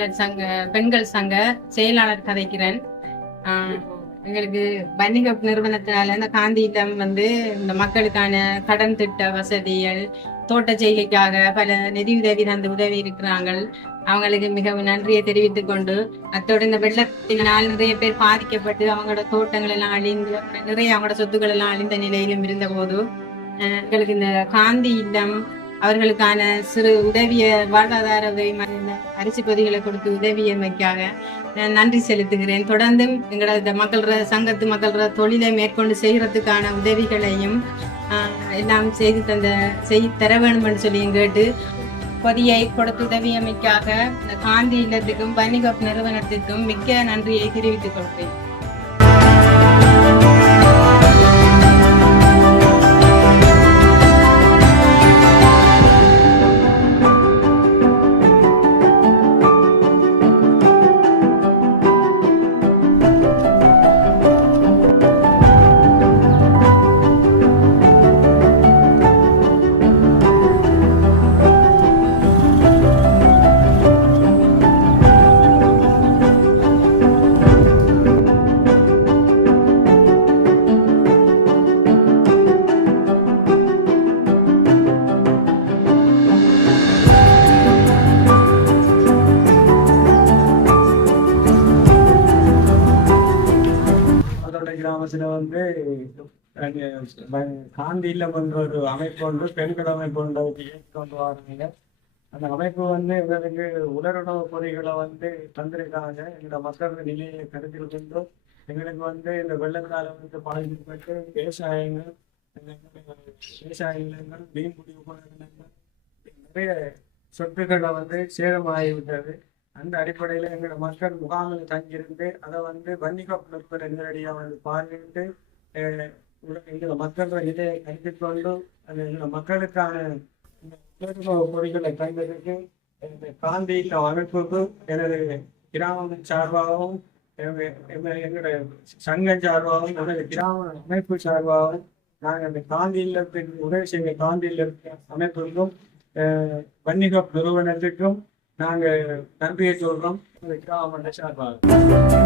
உதவியாளர் சங்க பெண்கள் சங்க செயலாளர் கதைக்கிறேன். எங்களுக்கு வன்னிகப் நிறுவனத்தினால இந்த காந்தி இல்லம் இந்த மக்களுக்கான கடன் திட்ட வசதிகள், தோட்ட செய்கைக்காக பல நிதி உதவி தந்து உதவி இருக்கிறாங்க. அவங்களுக்கு மிகவும் நன்றியை தெரிவித்துக் கொண்டு, அத்தோடு இந்த வெள்ளத்தினால் நிறைய பேர் பாதிக்கப்பட்டு அவங்களோட தோட்டங்கள் எல்லாம் அழிந்து நிறைய அவங்களோட சொத்துக்கள் எல்லாம் அழிந்த நிலையிலும் இருந்த போது எங்களுக்கு இந்த காந்தி இல்லம் அவர்களுக்கான சிறு உதவிய வாழ்வாதார அரிசி பொதிகளை கொடுத்து உதவியமைக்காக நன்றி செலுத்துகிறேன். தொடர்ந்தும் எங்களோட மக்கள சங்கத்து மக்கள தொழிலை மேற்கொண்டு செய்யறதுக்கான உதவிகளையும் எல்லாம் செய்து தர வேண்டும் என்று சொல்லி கேட்டு பொதியை கொடுத்து உதவியமைக்காக காந்தி இல்லத்துக்கும் வன்னிகப் நிறுவனத்திற்கும் மிக்க நன்றியை தெரிவித்துக் கொள்கிறேன். கிராமத்துல காந்தி இல்லம் என்ற ஒரு அமைப்பு ஒன்று பெண்கள் அமைப்பு ஒன்று கொண்டு வராங்க. அந்த அமைப்பு இவருக்கு உலருணவு பொறிகளை தந்திருக்காங்க. எங்களோட மக்களோட நிலையை கருத்தில் கொண்டு எங்களுக்கு இந்த வெள்ளத்தால பாதிக்கப்பட்டு விவசாயங்கள், மீன்பிடி உபகரணங்கள், நிறைய சொத்துக்களை சேதமாகிவிட்டது. அந்த அடிப்படையில் எங்களோட மக்கள் முகாமில் தங்கியிருந்து அதை வன்னிகப் நிறுவன நேரடியாக பார்வையிட்டு எங்களோட மக்களோட நிலையை கருத்தில் கொண்டு எங்களோட மக்களுக்கான பொறிகளை தந்ததுக்கு காந்தி அமைப்புக்கு எனது கிராம சார்பாகவும் எங்களுடைய சங்கம் சார்பாகவும் எனது கிராம அமைப்பு சார்பாகவும் நாங்கள் அந்த காந்தி இல்லத்துக்கு உதவி செய்ய காந்தி இல்ல அமைப்புக்கும் வன்னிகப் நிறுவனத்துக்கும் நாங்கள் நன்றியை சொல்றோம் கிராம சார்பாக.